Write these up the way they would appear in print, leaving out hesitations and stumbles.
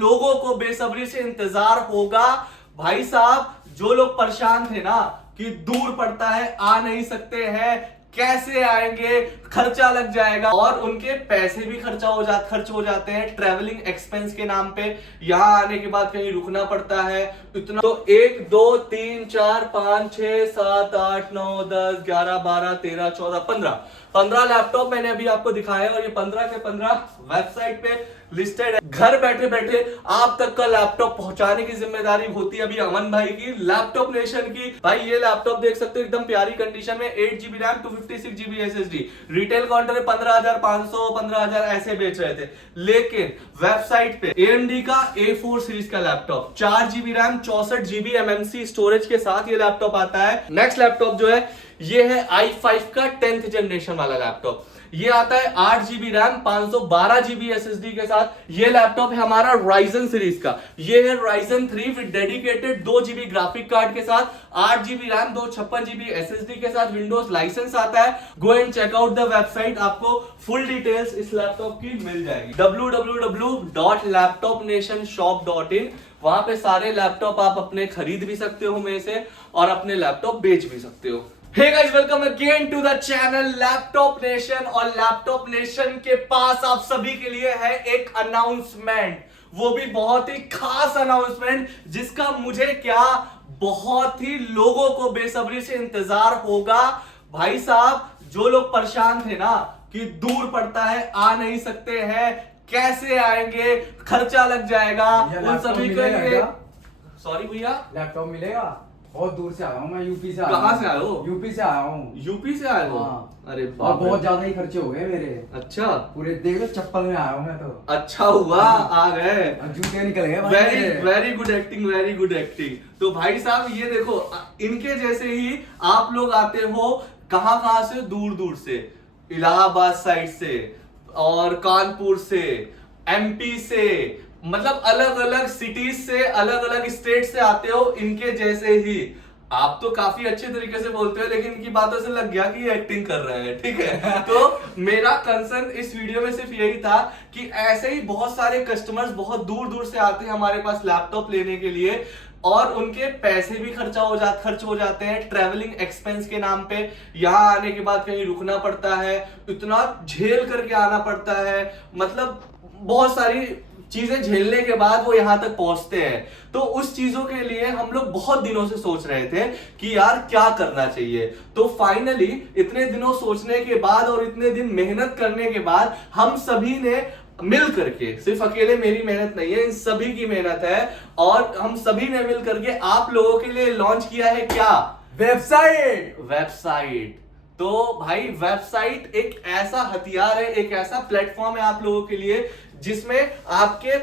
लोगों को बेसब्री से इंतजार होगा। भाई साहब, जो लोग परेशान थे ना कि दूर पड़ता है, आ नहीं सकते हैं, कैसे आएंगे, खर्चा लग जाएगा, और उनके पैसे भी खर्च हो जाते हैं ट्रैवलिंग एक्सपेंस के नाम पे। यहां आने के बाद कहीं रुकना पड़ता है इतना। तो 1 2 3 4 5 6 7 8 9 10 11 12 13 14 15 लैपटॉप मैंने अभी आपको दिखाया, और ये 15 के 15 वेबसाइट पे लिस्टेड है। घर बैठे बैठे आप तक का लैपटॉप पहुंचाने की जिम्मेदारी होती है अभी अमन भाई की, लैपटॉप नेशन की। भाई ये लैपटॉप देख सकते हो एकदम प्यारी कंडीशन में, 8 GB RAM 256 GB SSD। Retail counter में 15,500 15,000 ऐसे बेच रहे थे, लेकिन वेबसाइट पे AMD का A4 सीरीज का laptop 4 GB RAM 64 GB MMC storage के साथ ये लैपटॉप आता है। नेक्स्ट लैपटॉप जो है ये है i5 का 10th जनरेशन वाला लैपटॉप। ये आता है 8 GB रैम 512 GB SSD के साथ। ये लैपटॉप है हमारा Ryzen सीरीज का। ये है Ryzen 3 with dedicated 2 GB graphic card के साथ, 8 GB रैम 256 GB SSD के साथ, विंडोज लाइसेंस आता है। Go and check out the website, आपको फुल डिटेल्स इस लैपटॉप की मिल जाएगी www.laptopnationshop.in। वहां पे सारे लैपटॉप आप अपने खरीद भी सकते हो मेरे से, और अपने लैपटॉप बेच भी सकते हो। Hey guys, welcome again to the channel laptop nation. और लैपटॉप नेशन के पास आप सभी के लिए है एक अनाउंसमेंट, वो भी बहुत ही खास अनाउंसमेंट, जिसका मुझे क्या बहुत ही लोगों को बेसब्री से इंतजार होगा। भाई साहब, जो लोग परेशान थे ना कि दूर पड़ता है, आ नहीं सकते हैं, कैसे आएंगे, खर्चा लग जाएगा, उन सभी के लिए। सॉरी भैया, लैपटॉप मिलेगा? बहुत दूर से आया हूँ मैं, यूपी से आया हूँ। कहाँ से आए हो? यूपी से आया हूँ। यूपी से आए हो? हाँ। अरे और बाप रे। बहुत ज्यादा ही खर्चे हो गए मेरे। अच्छा, पूरे देख लो, चप्पल में आया हूँ मैं तो। अच्छा हुआ आ गए। जूते निकल गए भाई वेरी मेरे। Very good acting, very good acting. तो भाई साहब ये देखो, इनके जैसे ही आप लोग आते हो कहां से, दूर दूर से, इलाहाबाद साइड से और कानपुर से, MP से, मतलब अलग अलग सिटीज से, अलग अलग स्टेट से आते हो इनके जैसे ही। आप तो काफी अच्छे तरीके से बोलते हो, लेकिन इनकी बातों से लग गया कि ये एक्टिंग कर रहे हैं, ठीक है। तो मेरा कंसर्न इस वीडियो में सिर्फ यही था कि ऐसे ही बहुत सारे कस्टमर्स बहुत दूर दूर से आते हैं हमारे पास लैपटॉप लेने के लिए, और उनके पैसे भी खर्च हो जाते हैं ट्रैवलिंग एक्सपेंस के नाम पे। यहां आने के बाद कहीं रुकना पड़ता है, इतना झेल करके आना पड़ता है, मतलब बहुत सारी चीजें झेलने के बाद वो यहां तक पहुंचते हैं। तो उस चीजों के लिए हम लोग बहुत दिनों से सोच रहे थे कि यार क्या करना चाहिए। तो फाइनली इतने दिनों सोचने के बाद और इतने दिन मेहनत करने के बाद हम सभी ने मिल करके, सिर्फ अकेले मेरी मेहनत नहीं है, इन सभी की मेहनत है, और हम सभी ने मिल करके आप लोगों के लिए लॉन्च किया है क्या? वेबसाइट। तो भाई वेबसाइट एक ऐसा हथियार है, एक ऐसा प्लेटफॉर्म है आप लोगों के लिए, जिसमें आपके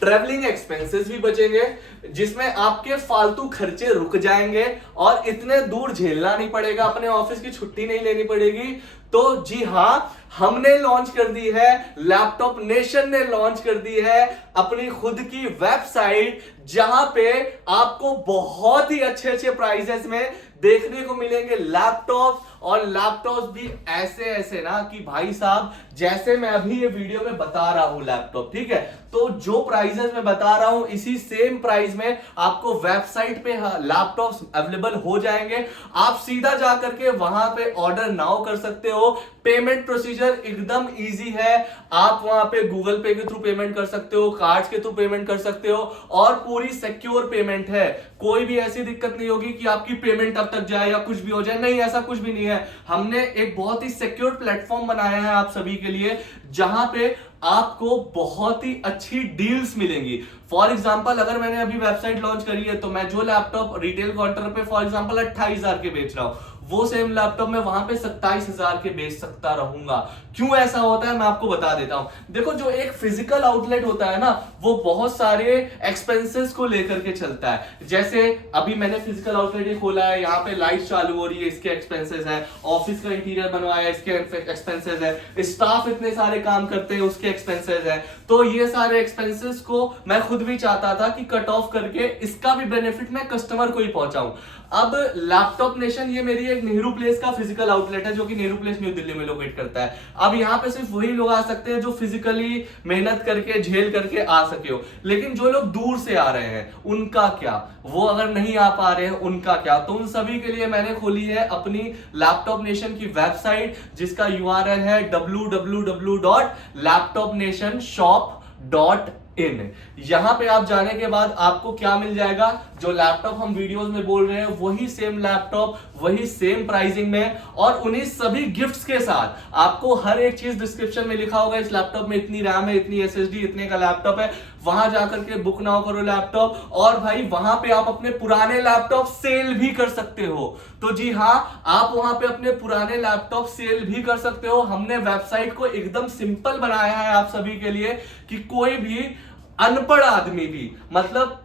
ट्रेवलिंग एक्सपेंसेस भी बचेंगे, जिसमें आपके फालतू खर्चे रुक जाएंगे, और इतने दूर झेलना नहीं पड़ेगा, अपने ऑफिस की छुट्टी नहीं लेनी पड़ेगी। तो जी हां, हमने लॉन्च कर दी है, लैपटॉप नेशन ने लॉन्च कर दी है अपनी खुद की वेबसाइट, जहां पे आपको बहुत ही अच्छे अच्छे प्राइसेस में देखने को मिलेंगे लैपटॉप, और लैपटॉप भी ऐसे ऐसे ना कि भाई साहब, जैसे मैं अभी ये वीडियो में बता रहा हूं लैपटॉप, ठीक है, तो जो प्राइसेस मैं बता रहा हूं इसी सेम प्राइस में आपको वेबसाइट पे लैपटॉप्स अवेलेबल हो जाएंगे। आप सीधा जा करके वहां पे ऑर्डर नाउ कर सकते हो। पेमेंट प्रोसीजर एकदम इजी है, आप वहां पे गूगल पे के थ्रू पेमेंट कर सकते हो, कार्ड्स के थ्रू पेमेंट कर सकते हो, और पूरी सिक्योर पेमेंट है। कोई भी ऐसी दिक्कत नहीं होगी कि आपकी पेमेंट अब तक जाए या कुछ भी हो जाए, नहीं, ऐसा कुछ भी नहीं है। हमने एक बहुत ही सिक्योर प्लेटफॉर्म बनाया है आप सभी के लिए, जहां पे आपको बहुत ही अच्छी डील्स मिलेंगी। फॉर एग्जांपल, अगर मैंने अभी वेबसाइट लॉन्च करी है, तो मैं जो लैपटॉप रिटेल काउंटर पे फॉर एग्जांपल 28,000 के बेच रहा हूं, वो सेम लैपटॉप में वहां पे 27,000 के बेच सकता रहूंगा। क्यों ऐसा होता है मैं आपको बता देता हूं। देखो, जो एक फिजिकल आउटलेट होता है ना, वो बहुत सारे एक्सपेंसेस को लेकर के चलता है। जैसे अभी मैंने फिजिकल आउटलेट ही खोला है, यहाँ पे लाइट चालू हो रही है, इसके एक्सपेंसेस है, ऑफिस का इंटीरियर बनवाया है, इसके एक्सपेंसेस है, स्टाफ इतने सारे काम करते हैं, उसके एक्सपेंसेस है। तो ये सारे एक्सपेंसेस को मैं खुद भी चाहता था कि कट ऑफ करके इसका भी बेनिफिट मैं कस्टमर को ही पहुंचाऊं। अब लैपटॉप नेशन ये मेरी एक नेहरू प्लेस का फिजिकल आउटलेट है जो कि नेहरू प्लेस न्यू दिल्ली में लोकेट करता है। अब यहाँ पे सिर्फ वही लोग आ सकते हैं जो फिजिकली मेहनत करके झेल करके आ सके हो, लेकिन जो लोग दूर से आ रहे हैं उनका क्या, वो अगर नहीं आ पा रहे हैं उनका क्या। तो उन सभी के लिए मैंने खोली है अपनी लैपटॉप नेशन की वेबसाइट जिसका यूआरएल है www.laptopnationshop.in। यहां पे आप जाने के बाद आपको क्या मिल जाएगा, जो लैपटॉप हम वीडियोस में बोल रहे हैं वही सेम लैपटॉप, वही सेम प्राइसिंग में और उन्हीं सभी गिफ्ट्स के साथ। आपको हर एक चीज डिस्क्रिप्शन में लिखा होगा, इस लैपटॉप में इतनी रैम है, इतनी एसएसडी, इतने का लैपटॉप है। वहां जाकर के बुक नाउ करो लैपटॉप, और भाई वहां पे आप अपने पुराने लैपटॉप सेल भी कर सकते हो। तो जी हाँ, आप वहां पे अपने पुराने लैपटॉप सेल भी कर सकते हो। हमने वेबसाइट को एकदम सिंपल बनाया है आप सभी के लिए कि कोई भी अनपढ़ आदमी भी, मतलब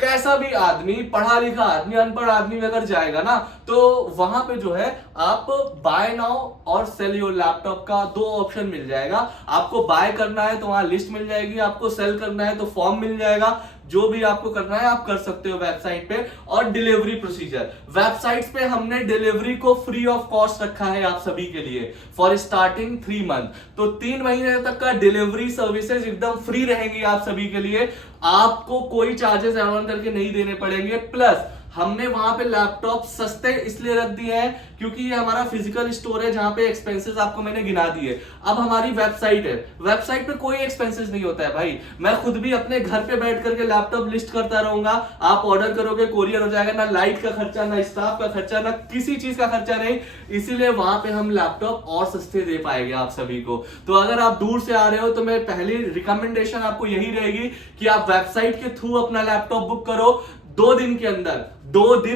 कैसा भी आदमी, पढ़ा लिखा आदमी अनपढ़ आदमी में अगर जाएगा ना, तो वहां पे जो है आप बाय नाउ और सेल योर लैपटॉप का दो ऑप्शन मिल जाएगा। आपको बाय करना है तो वहां लिस्ट मिल जाएगी, आपको सेल करना है तो फॉर्म मिल जाएगा। जो भी आपको करना है आप कर सकते हो वेबसाइट पे। और डिलीवरी प्रोसीजर, वेबसाइट्स पे हमने डिलीवरी को फ्री ऑफ कॉस्ट रखा है आप सभी के लिए फॉर स्टार्टिंग 3 मंथ। तो 3 महीने तक का डिलीवरी सर्विसेज एकदम फ्री रहेंगी आप सभी के लिए, आपको कोई चार्जेस एड ऑन करके नहीं देने पड़ेंगे। प्लस हमने वहां पे लैपटॉप सस्ते इसलिए रख दिए हैं क्योंकि ये हमारा फिजिकल स्टोर है जहां पे एक्सपेंसेस आपको मैंने गिना दिए। अब हमारी वेबसाइट है, वेबसाइट पे कोई एक्सपेंसेस नहीं होता है भाई। मैं खुद भी अपने घर पे बैठ करके लैपटॉप लिस्ट करता रहूंगा, आप ऑर्डर करोगे कोरियर हो जाएगा, ना लाइट का खर्चा, ना स्टाफ का खर्चा, ना किसी चीज का खर्चा नहीं। इसीलिए वहां पे हम लैपटॉप और सस्ते दे पाएंगे आप सभी को। तो अगर आप दूर से आ रहे हो तो मैं पहली रिकमेंडेशन आपको यही रहेगी कि आप वेबसाइट के थ्रू अपना लैपटॉप बुक करो। 2 दिन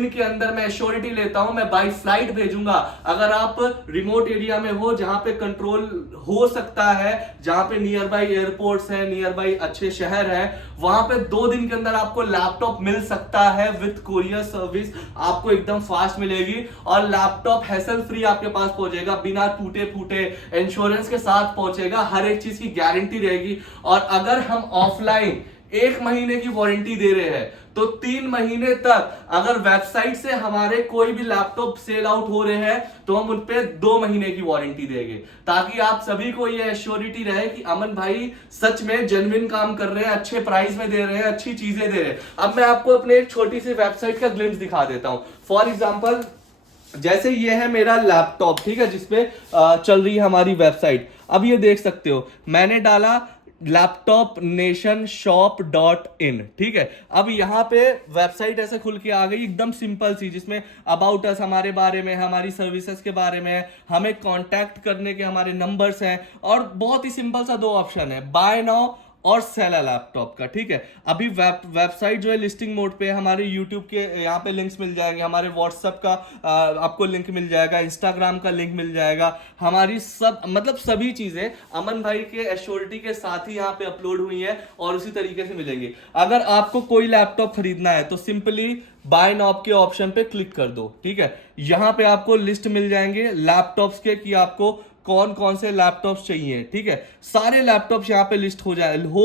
के अंदर मैं एश्योरिटी लेता हूं, मैं बाय फ्लाइट भेजूंगा। अगर आप रिमोट एरिया में हो जहां पे कंट्रोल हो सकता है, जहां पे नियर बाय एयरपोर्ट्स हैं, नियर बाय अच्छे शहर हैं, वहां पे 2 दिन के अंदर आपको लैपटॉप मिल सकता है विद कोरियर सर्विस। आपको एकदम फास्ट मिलेगी और लैपटॉप हैसल फ्री आपके पास पहुंचेगा, बिना टूटे फूटे, इंश्योरेंस के साथ पहुंचेगा, हर एक चीज की गारंटी रहेगी। और अगर हम ऑफलाइन 1 महीने की वारंटी दे रहे हैं तो 3 महीने तक अगर वेबसाइट से हमारे कोई भी लैपटॉप सेल आउट हो रहे हैं तो हम उन पे 2 महीने की वारंटी देंगे, ताकि आप सभी को ये एश्योरिटी रहे कि अमन भाई सच में जेन्युइन काम कर रहे हैं, अच्छे प्राइस में दे रहे हैं, अच्छी चीजें दे रहे हैं। अब मैं आपको अपने एक छोटी सी वेबसाइट का ग्लिम्स दिखा देता हूं। फॉर एग्जाम्पल, जैसे ये है मेरा लैपटॉप, ठीक है, जिसपे चल रही है हमारी वेबसाइट। अब ये देख सकते हो मैंने डाला laptopnationshop.in, ठीक है। अब यहाँ पे वेबसाइट ऐसे खुल के आ गई एकदम सिंपल सी, जिसमें अबाउट अस हमारे बारे में, हमारी सर्विसेज के बारे में, हमें कांटेक्ट करने के हमारे नंबर्स हैं, और बहुत ही सिंपल सा 2 ऑप्शन है, बाय नाउ और सेल अ लैपटॉप का, ठीक है। अभी वेबसाइट जो है लिस्टिंग मोड पे, हमारे यूट्यूब के यहाँ पे लिंक्स मिल जाएंगे, हमारे व्हाट्सएप का आपको लिंक मिल जाएगा, इंस्टाग्राम का लिंक मिल जाएगा, हमारी सब मतलब सभी चीजें अमन भाई के एश्योरिटी के साथ ही यहाँ पे अपलोड हुई है और उसी तरीके से मिलेंगी। अगर आपको कोई लैपटॉप खरीदना है तो सिंपली बाय नाउ के ऑप्शन पे क्लिक कर दो, ठीक है। यहाँ पे आपको लिस्ट मिल जाएंगे लैपटॉप्स के कि आपको कौन कौन से लैपटॉप्स चाहिए, ठीक है। सारे लैपटॉप्स यहाँ पे लिस्ट हो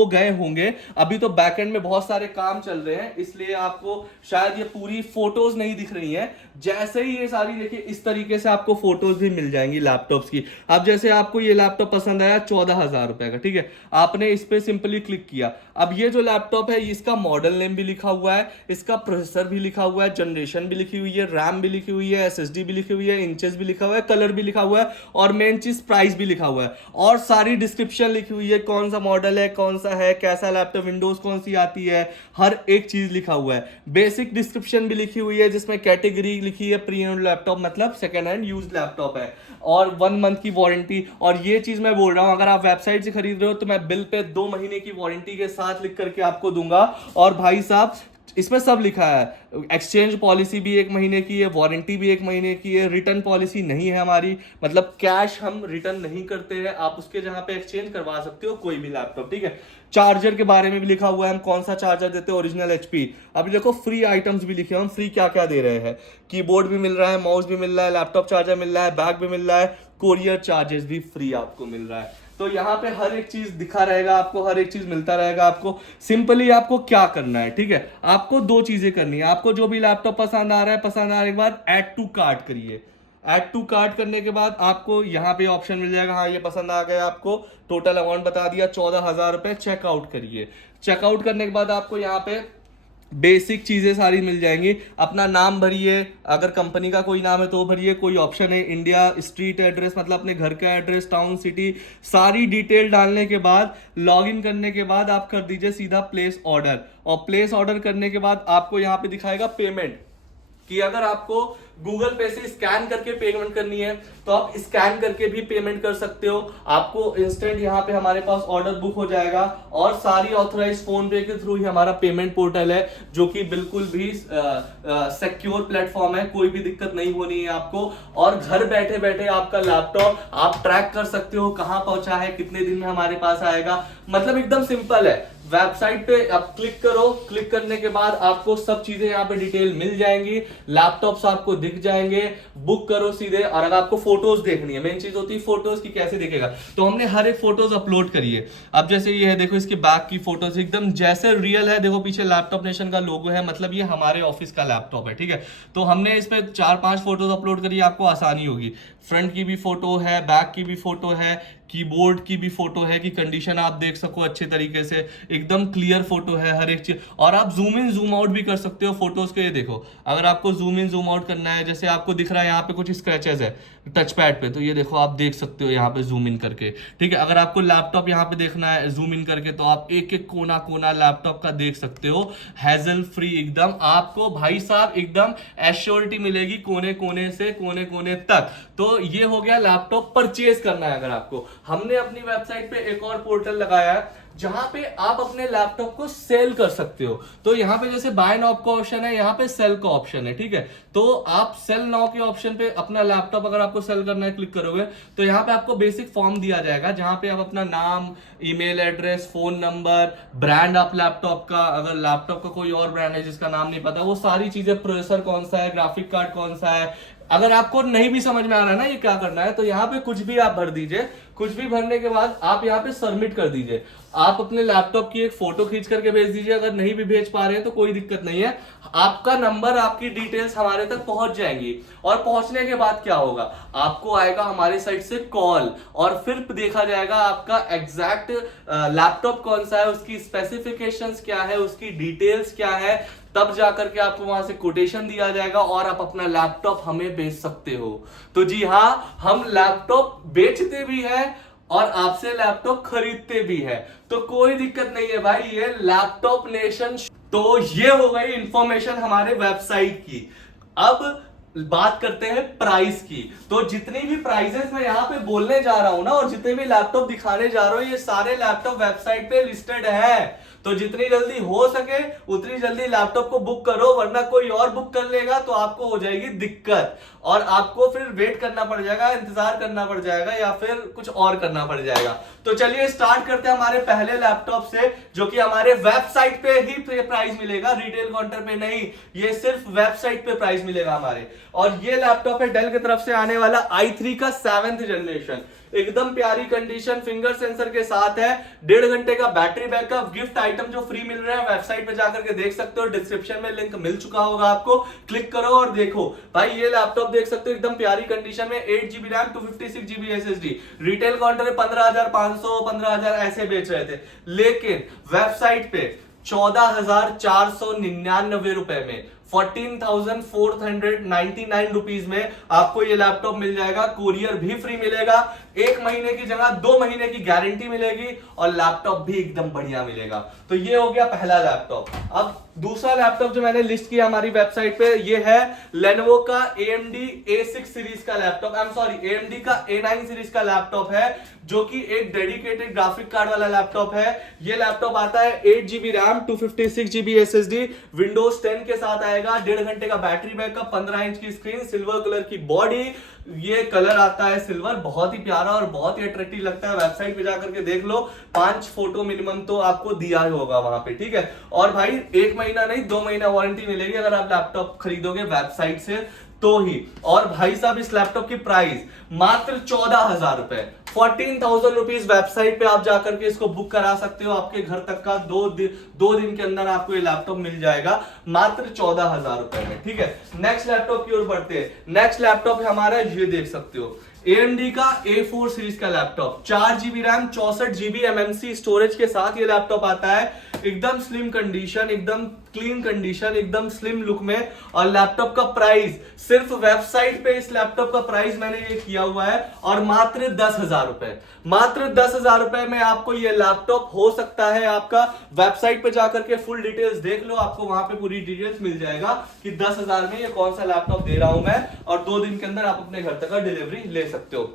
गए होंगे। अभी तो बैकएंड में बहुत सारे काम चल रहे हैं, इसलिए आपको शायद ये पूरी फोटोज नहीं दिख रही हैं। जैसे ही ये सारी देखिए इस तरीके से आपको फोटोज भी मिल जाएंगी लैपटॉप्स की। अब जैसे आपको ये लैपटॉप पसंद आया 14,000 रुपए का, ठीक है, आपने इस पे सिंपली क्लिक किया। अब ये जो लैपटॉप है इसका मॉडल नेम भी लिखा हुआ है, इसका प्रोसेसर भी लिखा हुआ है, जनरेशन भी लिखी हुई है, रैम भी लिखी हुई है, एसएसडी भी लिखी हुई है, इंचेस भी लिखा हुआ है, कलर भी लिखा हुआ है, और मेन चीज प्राइस भी लिखा हुआ है, और सारी डिस्क्रिप्शन लिखी हुई है, कौन सा मॉडल है, कौन सा है, कैसा लैपटॉप, विंडोज कौन सी आती है, हर एक चीज लिखा हुआ है। बेसिक डिस्क्रिप्शन भी लिखी हुई है जिसमें कैटेगरी लिखी है प्री ओन्ड लैपटॉप, मतलब सेकेंड हैंड यूज्ड लैपटॉप है, और 1 मंथ की वारंटी। और ये चीज मैं बोल रहा हूं, अगर आप वेबसाइट से खरीद रहे हो तो मैं बिल पे 2 महीने की वारंटी के साथ लिख करके आपको दूंगा। और भाई साहब इसमें सब लिखा है, एक्सचेंज पॉलिसी भी 1 महीने की है, वारंटी भी 1 महीने की है, रिटर्न पॉलिसी नहीं है हमारी, मतलब कैश हम रिटर्न नहीं करते हैं, आप उसके जहां पे एक्सचेंज करवा सकते हो कोई भी लैपटॉप, ठीक है। चार्जर के बारे में भी लिखा हुआ है, हम कौन सा चार्जर देते हैं, ओरिजिनल एचपी। अभी देखो फ्री आइटम्स भी लिखे हैं, हम फ्री क्या क्या दे रहे हैं, कीबोर्ड भी मिल रहा है, माउस भी मिल रहा है, लैपटॉप चार्जर मिल रहा है, बैग भी मिल रहा है, कोरियर चार्जेस भी फ्री आपको मिल रहा है। तो तो यहाँ पे हर एक चीज दिखा रहेगा आपको, हर एक चीज मिलता रहेगा आपको। सिंपली आपको क्या करना है, ठीक है, आपको दो चीजें करनी है। आपको जो भी लैपटॉप पसंद आ रहा है, पसंद आने के बाद ऐड टू कार्ट करिए। ऐड टू कार्ट करने के बाद आपको यहाँ पे ऑप्शन मिल जाएगा, हाँ ये पसंद आ गया आपको, टोटल अमाउंट बता दिया 14,000 रुपए, चेकआउट करिए। चेकआउट करने के बाद आपको यहाँ पे बेसिक चीजें सारी मिल जाएंगी। अपना नाम भरिए, अगर कंपनी का कोई नाम है तो भरिए, कोई ऑप्शन है इंडिया, स्ट्रीट एड्रेस मतलब अपने घर का एड्रेस, टाउन, सिटी, सारी डिटेल डालने के बाद लॉगिन करने के बाद आप कर दीजिए सीधा प्लेस ऑर्डर। और प्लेस ऑर्डर करने के बाद आपको यहाँ पे दिखाएगा पेमेंट, कि अगर आपको गूगल पे से स्कैन करके पेमेंट करनी है तो आप स्कैन करके भी पेमेंट कर सकते हो। आपको इंस्टेंट यहाँ पे हमारे पास ऑर्डर बुक हो जाएगा, और सारी ऑथराइज फोन पे के थ्रू ही हमारा पेमेंट पोर्टल है, जो कि बिल्कुल भी सिक्योर प्लेटफॉर्म है, कोई भी दिक्कत नहीं होनी है आपको। और घर बैठे बैठे आपका लैपटॉप आप ट्रैक कर सकते हो कहाँ पहुंचा है, कितने दिन में हमारे पास आएगा, मतलब एकदम सिंपल है। वेबसाइट पे आप क्लिक करो, क्लिक करने के बाद आपको सब चीजें यहाँ पे डिटेल मिल जाएंगी, लैपटॉप्स आपको दिख जाएंगे, बुक करो सीधे। और अगर आपको फोटोज देखनी है, मेन चीज होती है फोटोज की, कैसे दिखेगा, तो हमने हर एक फोटोज अपलोड करी है। अब जैसे ये है, देखो इसके बैक की फोटोज एकदम जैसे रियल है, देखो पीछे लैपटॉप नेशन का लोगो है, मतलब ये हमारे ऑफिस का लैपटॉप है, ठीक है। तो हमने इस पे 4-5 फोटोज अपलोड करी, आपको आसानी होगी। फ्रंट की भी फोटो है, बैक की भी फोटो है, कीबोर्ड की भी फोटो है कि कंडीशन आप देख सको अच्छे तरीके से, एकदम क्लियर फोटो है हर एक चीज। और आप जूम इन जूम आउट भी कर सकते हो फोटोज के। ये देखो, अगर आपको जूम इन जूम आउट करना है, जैसे आपको दिख रहा है यहाँ पे कुछ स्क्रैचेस है टच पैड पे, तो ये देखो आप देख सकते हो यहाँ पे जूम इन करके, ठीक है। अगर आपको लैपटॉप यहाँ पे देखना है जूम इन करके, तो आप एक एक कोना कोना लैपटॉप का देख सकते हो, हैजल फ्री एकदम। आपको भाई साहब एकदम एश्योरिटी मिलेगी कोने कोने से कोने कोने तक। तो ये हो गया लैपटॉप परचेज करना है अगर आपको। हमने अपनी वेबसाइट पे एक और पोर्टल लगाया है जहां पे आप अपने लैपटॉप को सेल कर सकते हो। तो यहाँ पे जैसे बाय नाउ का ऑप्शन है, यहाँ पे सेल का ऑप्शन है, ठीक है। तो आप सेल नाउ के ऑप्शन पे अपना लैपटॉप अगर आपको सेल करना है क्लिक करोगे, तो यहाँ पे आपको बेसिक फॉर्म दिया जाएगा, जहां पे आप अपना नाम, email address, phone number, brand आप लैपटॉप का, अगर लैपटॉप का कोई और ब्रांड है जिसका नाम नहीं पता, वो सारी चीजें, प्रोसेसर कौन सा है, ग्राफिक कार्ड कौन सा है। अगर आपको नहीं भी समझ में आ रहा है ना ये क्या करना है, तो यहाँ पे कुछ भी आप भर दीजिए। कुछ भी भरने के बाद आप यहाँ पे सबमिट कर दीजिए। आप अपने लैपटॉप की एक फोटो खींच करके भेज दीजिए। अगर नहीं भी भेज पा रहे हैं तो कोई दिक्कत नहीं है, आपका नंबर, आपकी डिटेल्स हमारे तक पहुंच जाएंगी। और पहुंचने के बाद क्या होगा, आपको आएगा हमारी साइट से कॉल, और फिर देखा जाएगा आपका एग्जैक्ट लैपटॉप कौन सा है, उसकी स्पेसिफिकेशंस क्या है, उसकी डिटेल्स क्या है, तब जाकर के आपको वहां से कोटेशन दिया जाएगा और आप अपना लैपटॉप हमें बेच सकते हो। तो जी हाँ, हम लैपटॉप बेचते भी हैं और आपसे लैपटॉप खरीदते भी है, तो कोई दिक्कत नहीं है भाई, ये लैपटॉप नेशन। तो ये हो गई इंफॉर्मेशन हमारे वेबसाइट की। अब बात करते हैं प्राइस की। तो जितनी भी प्राइसेस मैं यहाँ पे बोलने जा रहा हूं ना, और जितने भी लैपटॉप दिखाने जा रहा हूं, ये सारे लैपटॉप वेबसाइट पे लिस्टेड है। तो जितनी जल्दी हो सके उतनी जल्दी लैपटॉप को बुक करो, वरना कोई और बुक कर लेगा तो आपको हो जाएगी दिक्कत, और आपको फिर वेट करना पड़ जाएगा, इंतजार करना पड़ जाएगा, या फिर कुछ और करना पड़ जाएगा। तो चलिए स्टार्ट करते हैं हमारे पहले लैपटॉप से, जो कि हमारे वेबसाइट पे ही प्राइस मिलेगा, रिटेल काउंटर पे नहीं, ये सिर्फ वेबसाइट पे प्राइस मिलेगा हमारे। और ये लैपटॉप है डेल की तरफ से आने वाला i3 का 7th जनरेशन, एकदम प्यारी कंडीशन, फिंगर सेंसर के साथ है, 1.5 घंटे का बैटरी बैकअप। गिफ्ट आइटम जो फ्री मिल रहा है वेबसाइट पे जाकर के देख सकते हो, डिस्क्रिप्शन में लिंक मिल चुका होगा आपको, क्लिक करो और देखो भाई। ये लैपटॉप देख सकते हो एकदम प्यारी कंडीशन में, 8GB RAM, 256GB SSD। Retail counter में 15,500, 15,000 ऐसे बेच रहे थे, लेकिन वेबसाइट पे 14,499 रुपए में, 14,499 रुपीज में आपको ये लैपटॉप मिल जाएगा। कोरियर भी फ्री मिलेगा, 1 महीने की जगह 2 महीने की गारंटी मिलेगी, और लैपटॉप भी एकदम बढ़िया मिलेगा। तो ये हो गया पहला लैपटॉप। अब दूसरा लैपटॉप जो मैंने लिस्ट किया हमारी वेबसाइट पे, ये है लेनोवो का AMD A6 सीरीज का लैपटॉप, AMD का A9 सीरीज का लैपटॉप है, जो कि एक डेडिकेटेड ग्राफिक कार्ड वाला लैपटॉप है। ये लैपटॉप आता है 8GB RAM, 256GB SSD, Windows 10 के साथ आएगा, 1.5 घंटे का बैटरी बैकअप, 15 इंच की स्क्रीन, सिल्वर कलर की बॉडी। ये कलर आता है सिल्वर, बहुत ही प्यारा और बहुत ही अट्रैक्टिव लगता है। वेबसाइट पे जाकर के देख लो, 5 फोटो मिनिमम तो आपको दिया होगा वहां पे, ठीक है। और भाई 1 महीना नहीं 2 महीना वारंटी मिलेगी अगर आप लैपटॉप खरीदोगे वेबसाइट से तो ही। और भाई साहब इस लैपटॉप की प्राइस मात्र 14,000 रुपए, 14,000 रुपीज वेबसाइट पे आप जाकर के इसको बुक करा सकते हो। आपके घर तक का 2 दिन के अंदर आपको ये लैपटॉप मिल जाएगा मात्र 14,000 रुपए में। ठीक है, नेक्स्ट लैपटॉप की ओर बढ़ते हैं। नेक्स्ट लैपटॉप है हमारा, ये देख सकते हो AMD का A4 सीरीज का laptop, 4GB RAM 64GB MMC storage के साथ ये लैपटॉप आता है। एकदम स्लिम कंडीशन, एकदम क्लीन कंडीशन, एकदम स्लिम लुक में। और लैपटॉप का प्राइस सिर्फ वेबसाइट पे इस लैपटॉप का प्राइस मैंने ये किया हुआ है और मात्र 10,000 रुपए, मात्र 10,000 रुपए में आपको ये लैपटॉप हो सकता है आपका। वेबसाइट पे जाकर के फुल डिटेल्स देख लो, आपको वहां पे पूरी डिटेल्स मिल जाएगा कि 10,000 में ये कौन सा लैपटॉप दे रहा हूं मैं, और 2 दिन के अंदर आप अपने घर तक का डिलीवरी ले सकते हो।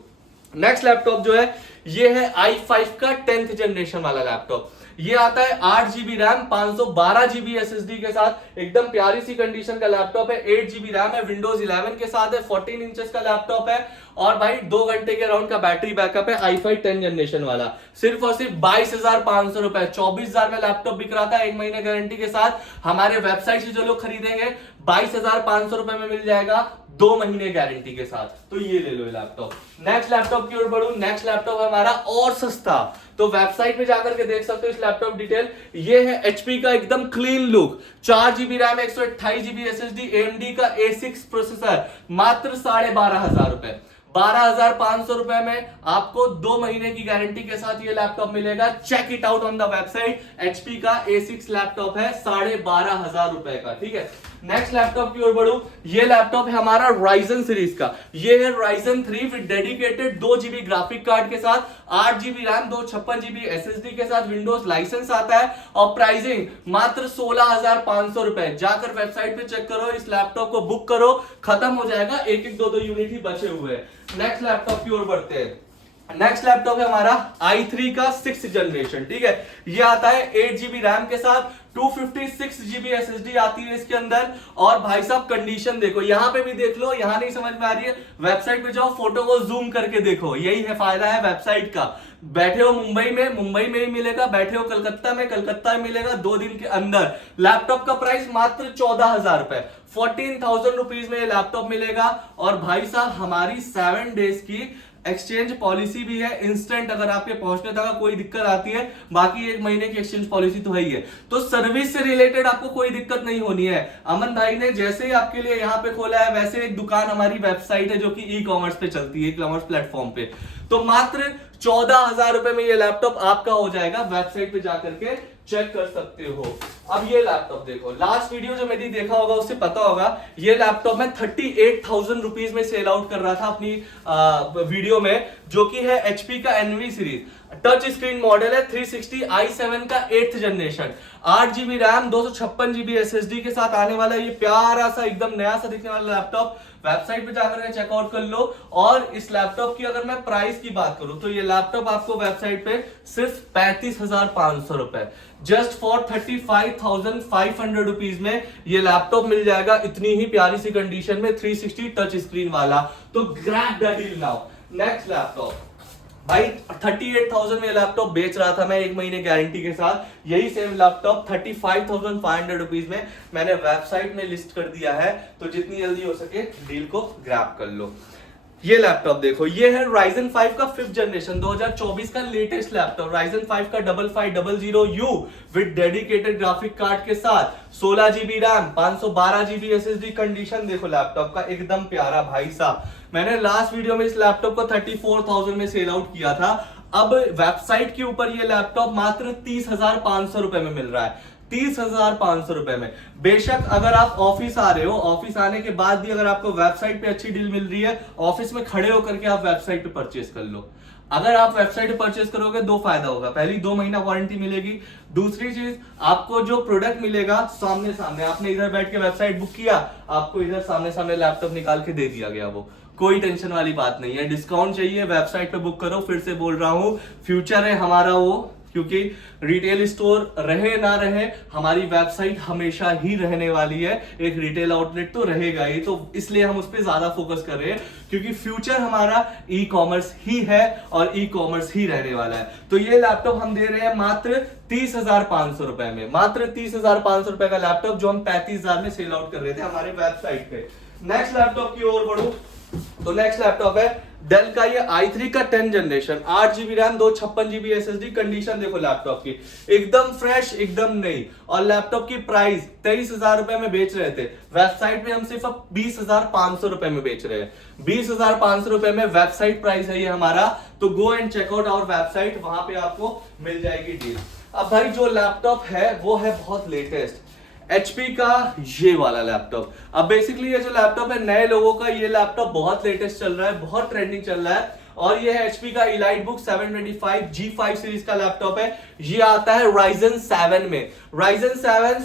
नेक्स्ट लैपटॉप जो है ये है i5 का 10th जनरेशन वाला लैपटॉप। ये आता है 8GB रैम 512GB SSD के साथ, एकदम प्यारी सी कंडीशन का लैपटॉप है। 8GB रैम है, विंडोज 11 के साथ है, 14 इंचेस का लैपटॉप है और भाई 2 घंटे के राउंड का बैटरी बैकअप है। i5 10 जनरेशन वाला सिर्फ और सिर्फ 22,500 रुपए, 24,000 में लैपटॉप बिक रहा था 1 महीने गारंटी के साथ। हमारे वेबसाइट से जो लोग खरीदेंगे 22,500 रुपए में मिल जाएगा 2 महीने गारंटी के साथ। तो ये ले लो ये लैपटॉप। नेक्स्ट लैपटॉप की ओर बढ़ूं, नेक्स्ट लैपटॉप है हमारा और सस्ता, तो वेबसाइट पे जाकर के देख सकते हो इस लैपटॉप डिटेल। ये है HP का एकदम clean look, 4GB RAM 128GB SSD, AMD का A6 प्रोसेसर, मात्र 12,500 रुपए, 12,500 रुपए में आपको 2 महीने की गारंटी के साथ ये लैपटॉप मिलेगा। Check it out on the website. HP का A6 लैपटॉप है 12,500 रुपए का। ठीक है, नेक्स्ट लैपटॉप की ओर बढ़ूं, ये लैपटॉप है हमारा Ryzen सीरीज का। ये है Ryzen 3 with dedicated 2GB graphic card के साथ, 8GB रैम 256GB SSD के साथ, विंडोज लाइसेंस आता है और प्राइसिंग मात्र 16,500 रुपए। जाकर वेबसाइट पे चेक करो, इस लैपटॉप को बुक करो, खत्म हो जाएगा, 1-1, 2-2 यूनिट ही बचे हुए हैं। नेक्स्ट लैपटॉप की ओर बढ़ते हैं। नेक्स्ट लैपटॉप है हमारा i3 का 6th जनरेशन। ठीक है, ये आता है 8GB रैम के साथ, 256GB SSD आती है इसके अंदर। और भाई साहब कंडीशन देखो, यहां पे भी देख लो, यहां नहीं समझ में आ रही है वेबसाइट पे जाओ, फोटो को जूम करके देखो, यही है फायदा है वेबसाइट का। बैठे हो मुंबई में ही मिलेगा, बैठे हो कलकत्ता में मिलेगा 2 दिन के अंदर। लैपटॉप का प्राइस मात्र 14,000 रुपए, 14,000 रुपीज में ये लैपटॉप मिलेगा। और भाई साहब हमारी 7 डेज की एक्सचेंज पॉलिसी भी है, इंस्टेंट अगर आपके पहुंचने तक कोई दिक्कत आती है, बाकी 1 महीने की एक्सचेंज पॉलिसी तो है ही है। तो सर्विस से रिलेटेड आपको कोई दिक्कत नहीं होनी है। अमन भाई ने जैसे ही आपके लिए यहाँ पे खोला है, वैसे एक दुकान हमारी वेबसाइट है जो कि ई-कॉमर्स पे चलती है, ई-कॉमर्स प्लेटफॉर्म पे। तो मात्र 14,000 रुपए में ये लैपटॉप आपका हो जाएगा, वेबसाइट पे जाकर के चेक कर सकते हो। अब ये लैपटॉप देखो, लास्ट वीडियो जो मेरी देखा होगा उससे पता होगा, ये लैपटॉप मैं 38,000 रुपीज में सेल आउट कर रहा था अपनी वीडियो में, जो कि है HP का NV series, touch screen model है, 360 i7 का 8th generation, 8GB RAM 256GB SSD के साथ आने वाला ये प्यारा सा एकदम नया सा दिखने वाला लैपटॉप। वेबसाइट पे जाकर के चेकआउट कर लो। और इस लैपटॉप की अगर मैं प्राइस की बात करूं तो ये लैपटॉप आपको वेबसाइट पे सिर्फ 35,500 रुपए, जस्ट फॉर 35,500 रुपीज में ये लैपटॉप मिल जाएगा, इतनी ही प्यारी सी कंडीशन में, 360 टच स्क्रीन वाला। तो grab that deal now. Next laptop भाई 38,000 में लैपटॉप बेच रहा था मैं 1 महीने गारंटी के साथ, यही सेम लैपटॉप 35,500 रुपीज में मैंने वेबसाइट में लिस्ट कर दिया है। तो जितनी जल्दी हो सके डील को ग्रैब कर लो। ये लैपटॉप देखो, ये है Ryzen 5 का 5th जनरेशन 2024 का लेटेस्ट लैपटॉप, Ryzen 5 का 5500U with dedicated graphic card के साथ, 16GB RAM 512GB SSD। Condition देखो लैपटॉप का, एकदम प्यारा भाई साहब। मैंने लास्ट वीडियो में इस लैपटॉप को 34,000 में सेल आउट किया था। अब वेबसाइट के ऊपर ये लैपटॉप मात्र 30,500 रुपए में मिल रहा है, 30,500 रुपए में। बेशक अगर आप ऑफिस आ रहे हो, ऑफिस आने के बाद भी अगर आपको वेबसाइट पे अच्छी डील मिल रही है, ऑफिस में खड़े होकर के आप वेबसाइट पे परचेस कर लो। अगर आप वेबसाइट पे परचेस करोगे 2 फायदा होगा, पहली 2 महीना वारंटी मिलेगी, दूसरी चीज आपको जो प्रोडक्ट मिलेगा सामने सामने, आपने इधर बैठ के वेबसाइट बुक किया, आपको इधर सामने सामने लैपटॉप निकाल के दे दिया गया, वो कोई टेंशन वाली बात नहीं है। डिस्काउंट चाहिए वेबसाइट पे बुक करो, फिर से बोल रहा हूं, फ्यूचर है हमारा वो, क्योंकि रिटेल स्टोर रहे ना रहे, हमारी वेबसाइट हमेशा ही रहने वाली है, एक रिटेल आउटलेट तो रहेगा ही। तो इसलिए हम उस पर ज्यादा फोकस कर रहे हैं, क्योंकि फ्यूचर हमारा ई कॉमर्स ही है और ई कॉमर्स ही रहने वाला है। तो ये लैपटॉप हम दे रहे हैं मात्र 30,500 रुपए में, मात्र 30,500 रुपए का लैपटॉप, जो हम 35,000 में सेल आउट कर रहे थे हमारे वेबसाइट पे। नेक्स्ट लैपटॉप की ओर बढ़ूं तो नेक्स्ट लैपटॉप है डेल का ये i3 का 10 generation, 8GB RAM, 256GB SSD। Condition देखो लैपटॉप की, एकदम फ्रेश, एकदम नई। और लैपटॉप की प्राइस 23,000 रुपए में बेच रहे थे, वेबसाइट पे हम सिर्फ अब 20,500 रुपए में बेच रहे हैं। 20,500 रुपए में वेबसाइट प्राइस है ये हमारा। तो go and check out our website, वहां पे आपको मिल जाएगी डील। अब भाई जो लैपटॉप है वो है बहुत लेटेस्ट, HP का ये वाला लैपटॉप। अब बेसिकली ये जो लैपटॉप है नए लोगों का, ये लैपटॉप बहुत लेटेस्ट चल रहा है, बहुत ट्रेंडिंग चल रहा है। और ये है HP का EliteBook 725 G5 सीरीज का लैपटॉप है। ये आता है Ryzen 7 में, Ryzen 7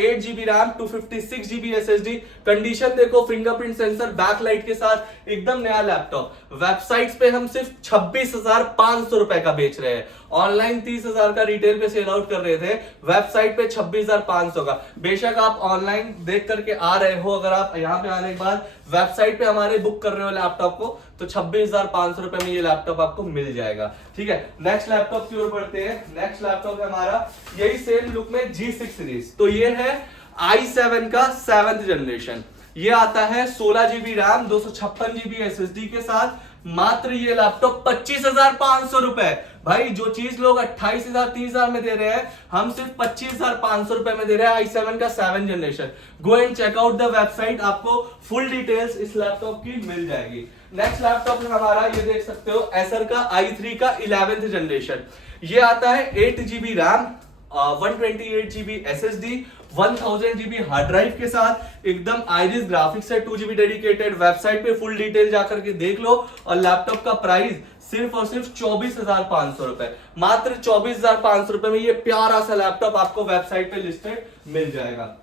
8GB RAM, 256GB SSD। Condition देखो, फिंगरप्रिंट सेंसर, बैकलाइट के साथ, एकदम नया लैपटॉप। वेबसाइट्स पे हम सिर्फ 26,500 रुपए का बेच रहे हैं। ऑनलाइन 30,000 का रिटेल पे सेल आउट कर रहे थे, वेबसाइट पे 26,500 का। बेशक आप ऑनलाइन देख करके आ रहे हो, अगर आप यहाँ पे आने के बाद वेबसाइट पे हमारे बुक कर रहे हो लैपटॉप को, तो 26,500 रुपए में ये लैपटॉप आपको मिल जाएगा। ठीक है, नेक्स्ट लैपटॉप की ओर बढ़ते हैं। नेक्स्ट लैपटॉप है हमारा यही सेम लुक में G6 सीरीज। तो ये है i7 का 7th जनरेशन। ये आता है 16GB रैम, 256GB SSD के साथ। मात्र ये लैपटॉप 25,500 रुपए। भाई जो चीज लोग 28,000 30,000 में दे रहे हैं, हम सिर्फ 25,500 रुपए में दे रहे हैं। i7 का 7th generation. Go and check out the website, आपको फुल डिटेल्स इस लैपटॉप की मिल जाएगी। नेक्स्ट लैपटॉप है हमारा, ये देख सकते हो, एसर का i3 का 11th जनरेशन। ये आता है 8GB RAM, 128GB SSD, 1000GB hard drive के साथ, एकदम आइरिस ग्राफिक्स है, 2GB डेडिकेटेड। वेबसाइट पे फुल डिटेल जाकर के देख लो। और लैपटॉप का प्राइस सिर्फ और सिर्फ 24,500 रुपए, मात्र 24,500 रुपए में ये प्यारा सा लैपटॉप आपको वेबसाइट पे लिस्टेड मिल जाएगा।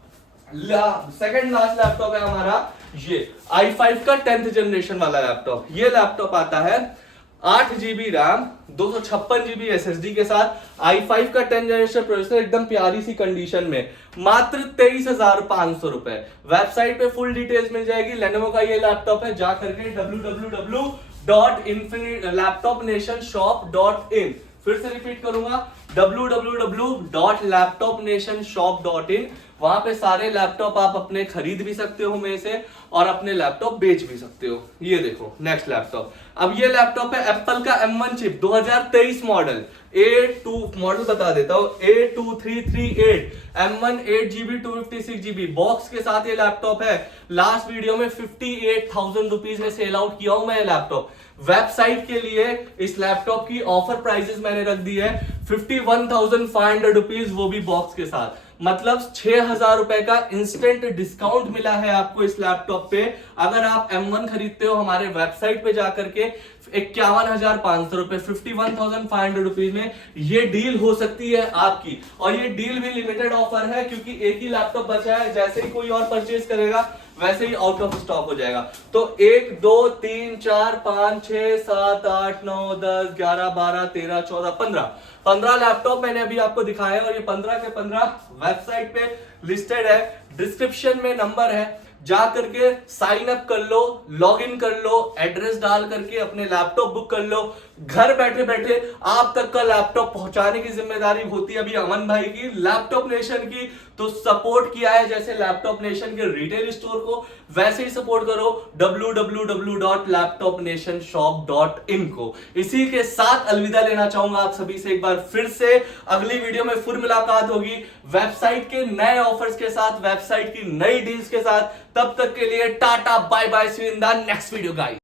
सेकंड लास्ट लैपटॉप है हमारा ये i5 का 10th जनरेशन वाला लैपटॉप। ये लैपटॉप आता है 8GB रैम, 256GB SSD के साथ, i5 का 10 जनरेशन प्रोसेसर, एकदम प्यारी सी कंडीशन में, मात्र 23,500 रुपए। वेबसाइट पे फुल डिटेल्स मिल जाएगी। लेनोवो का ये लैपटॉप है, जा करके www.laptopnationshop.in, फिर से रिपीट करूंगा, www.laptopnationshop.in। वहां पे सारे लैपटॉप आप अपने खरीद भी सकते हो में से, और अपने लैपटॉप बेच भी सकते हो। ये देखो नेक्स्ट लैपटॉप। अब ये लैपटॉप है एप्पल का M1 chip 2023 model, A2 model बता देता हूं, A2338 M1 8GB 256GB box के साथ ये लैपटॉप है। लास्ट वीडियो में 58,000 रुपीज में सेल आउट किया हूं मैं ये लैपटॉप। वेबसाइट के लिए इस लैपटॉप की ऑफर प्राइसेस मैंने रख दी है 51,500 रुपीज, वो भी बॉक्स के साथ। मतलब 6,000 रुपए का इंस्टेंट डिस्काउंट मिला है आपको इस लैपटॉप पे। अगर आप M1 खरीदते हो हमारे वेबसाइट पे जाकर के 51,500 रुपए, 51,500 रुपीज में ये डील हो सकती है आपकी। और ये डील भी लिमिटेड ऑफर है, क्योंकि एक ही लैपटॉप बचा है। जैसे ही कोई और परचेज करेगा वैसे ही आउट ऑफ स्टॉक हो जाएगा। तो 1 2 3 4 5 6 7 8 9 10 11 12 13 14 15 लैपटॉप मैंने अभी आपको दिखाया है। और ये 15 के 15 वेबसाइट पे लिस्टेड है, डिस्क्रिप्शन में नंबर है, जा करके साइन अप कर लो, लॉग इन कर लो, एड्रेस डाल करके अपने लैपटॉप बुक कर लो। घर बैठे बैठे आप तक का लैपटॉप पहुंचाने की जिम्मेदारी होती है अभी अमन भाई की, लैपटॉप नेशन की। तो सपोर्ट किया है जैसे लैपटॉप नेशन के रिटेल स्टोर को, वैसे ही सपोर्ट करो www.laptopnationshop.in को। इसी के साथ अलविदा लेना चाहूंगा आप सभी से एक बार फिर से। अगली वीडियो में फिर मुलाकात होगी वेबसाइट के नए ऑफर्स के साथ, वेबसाइट की नई डील्स के साथ। तब तक के लिए tata bye bye, see you in the next video guys.